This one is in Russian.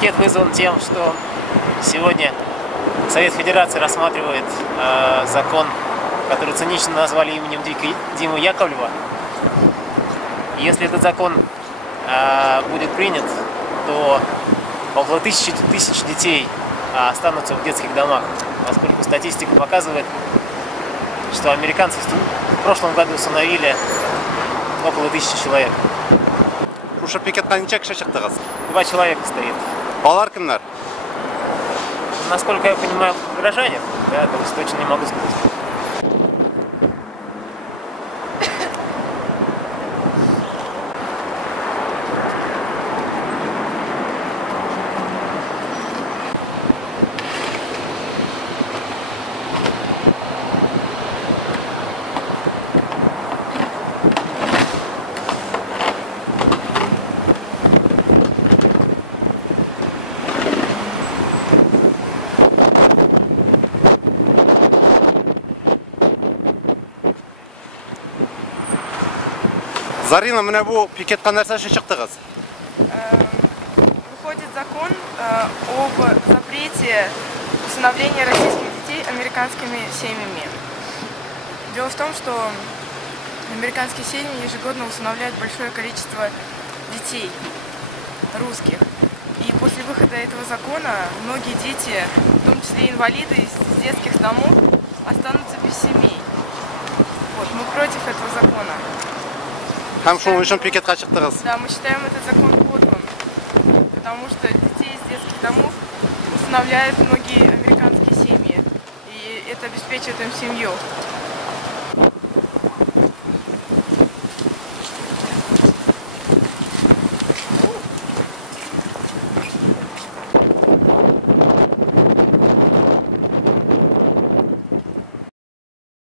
Пикет вызван тем, что сегодня Совет Федерации рассматривает закон, который цинично назвали именем Димы Яковлева. Если этот закон будет принят, то около тысячи детей останутся в детских домах, поскольку статистика показывает, что американцы в прошлом году усыновили около 1000 человек. Уша пикетка нече киши чыктыгыз? 2 человека стоит. Алар кимдер? Насколько я понимаю, горожане, да, то есть точно не могу сказать. Зарина, менә бу пикетка нәрсә өчен чыктыгыз? Выходит закон об запрете усыновления российских детей американскими семьями. Дело в том, что американские семьи ежегодно усыновляют большое количество детей русских. И после выхода этого закона многие дети, в том числе инвалиды из детских домов, останутся без семей. Вот, мы против этого закона. Һәм шуның өчен пикетка чыктыгыз. Да, мы считаем этот закон подлым, потому что детей из детских домов усыновляют многие американские семьи, и это обеспечивает им семью.